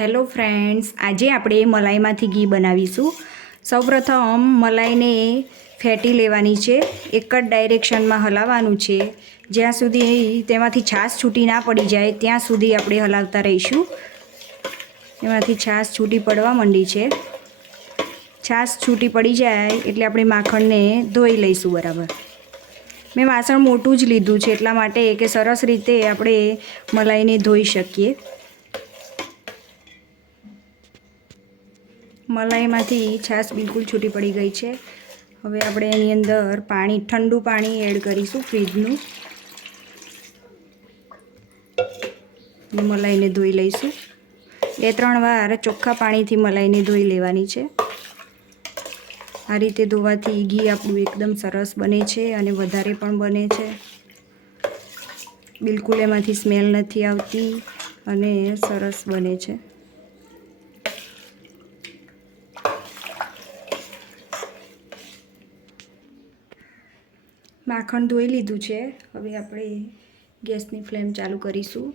Hello friends, આજે આપણે મલાઈમાંથી ઘી બનાવીશું. સૌપ્રથમ મલાઈને ફેટી લેવાની છે, એક જ ડાયરેક્શનમાં હલાવવાનું છે. જ્યાં સુધી તેમાંથી છાશ છૂટી ના પડી જાય, ત્યાં સુધી આપણે હલાવતા રહીશું. એમાંથી છાશ છૂટી પડવા માંડી છે. છાશ છૂટી પડી જાય એટલે આપણે માખણને ધોઈ લઈશું બરાબર. મેં વાસણ મોટું જ લીધું છે, એટલા માટે કે સરસ રીતે આપણે મલાઈને ધોઈ શકીએ. મલાઈમાંથી છાશ બિલકુલ છૂટી પડી ગઈ છે. હવે આપણે એની અંદર પાણી, ઠંડુ પાણી એડ કરીશું ફ્રીજનું. મલાઈને ધોઈ લઈશું. બે, ત્રણ વાર ચોખ્ખા પાણીથી મલાઈને ધોઈ લેવાની છે. આ રીતે ધોવાથી ઘી આપણું એકદમ સરસ બને છે અને વધારે પણ બને છે. બિલકુલ એમાંથી સ્મેલ નથી આવતી અને સરસ બને છે. માખણ ધોઈ લીધું છે. હવે આપણે ગેસની ફ્લેમ ચાલુ કરીશું.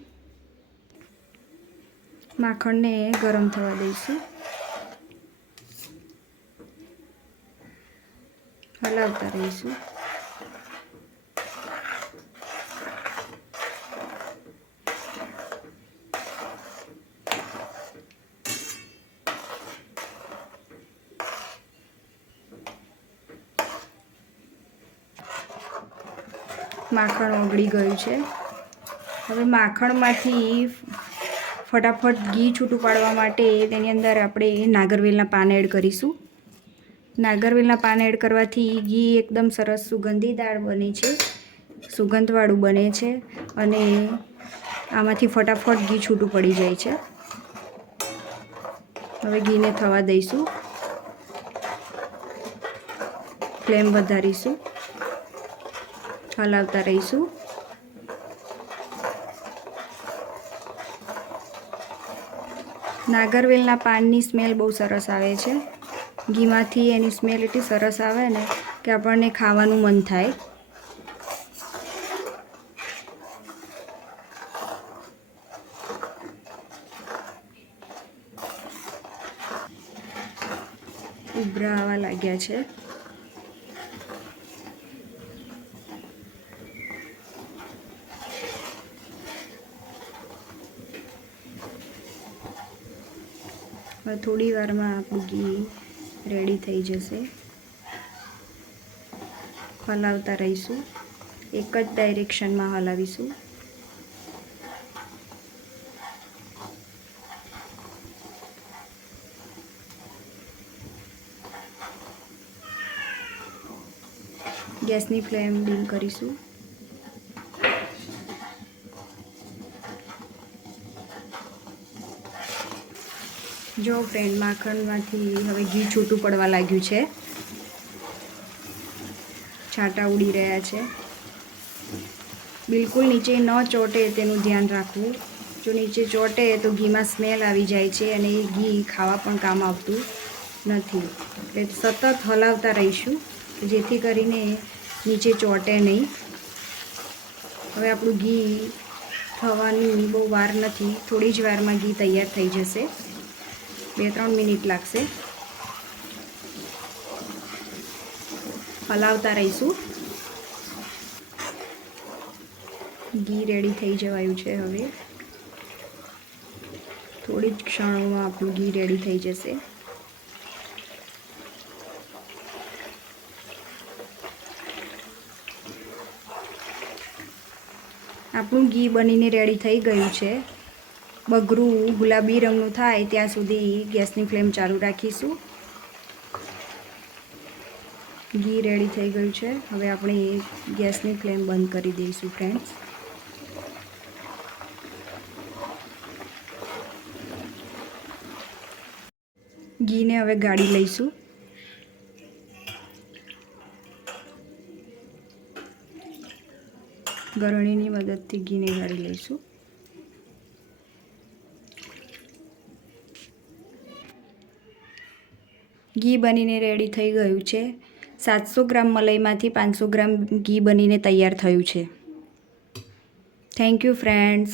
માખણને ગરમ થવા દઈશું. હલાવતા રહીશું. માખણ ઓગળી ગયું છે. હવે માખણમાંથી ફટાફટ ઘી છૂટું પાડવા માટે તેની અંદર આપણે નાગરવેલના પાન એડ કરીશું. નાગરવેલના પાન એડ કરવાથી ઘી એકદમ સરસ સુગંધીદાર બને છે. સુગંધવાળું બને છે અને આમાંથી ફટાફટ ઘી છૂટું પડી જાય છે. હવે ઘીને થવા દઈશું. ફ્લેમ વધારીશું. હલાવતા રહીશું. નાગરવેલના પાનની સ્મેલ બહુ સરસ આવે છે. ઘીમાંથી એની સ્મેલ એટલી સરસ આવે ને કે આપણને ખાવાનું મન થાય. ઉભરા આવવા લાગ્યા છે. હવે થોડી વારમાં આપણું ઘી રેડી થઈ જશે. હલાવતા રહીશું. એક જ ડાયરેક્શનમાં હલાવીશું. ગેસની ફ્લેમ ડીમ કરીશું. જો ફ્રેન્ડ માખણમાંથી હવે ઘી છૂટું પડવા લાગ્યું છે. છાંટા ઉડી રહ્યા છે. બિલકુલ નીચે ન ચોટે તેનું ધ્યાન રાખવું. જો નીચે ચોટે તો ઘીમાં સ્મેલ આવી જાય છે અને એ ઘી ખાવા પણ કામ આવતું નથી. એટલે સતત હલાવતા રહીશું જેથી કરીને નીચે ચોટે નહીં. હવે આપણું ઘી થવાની બહુ વાર નથી, થોડી જ વારમાં ઘી તૈયાર થઈ જશે. બે ત્રણ મિનિટ લાગશે. હલાવતા રહીશું. ઘી રેડી થઈ જવાયું છે હવે. થોડી જ ક્ષણોમાં આપણું ઘી રેડી થઈ જશે. આપણું ઘી બનીને રેડી થઈ ગયું છે. બગરું, ગુલાબી રંગનું થાય, ત્યાં સુધી ગેસની ફ્લેમ ચાલુ રાખીશું. ઘી રેડી થઈ ગયું છે. હવે આપણે ગેસની ફ્લેમ બંધ કરી દઈશું ફ્રેન્ડ્સ ઘીને હવે ગાળી લઈશું. ગરણીની મદદથી ઘીને ગાળી લઈશું. ઘી બનીને રેડી થઈ ગયું છે. સાતસો ગ્રામ મલાઈમાંથી પાંચસો ગ્રામ ઘી બનીને તૈયાર થયું છે. Thank you friends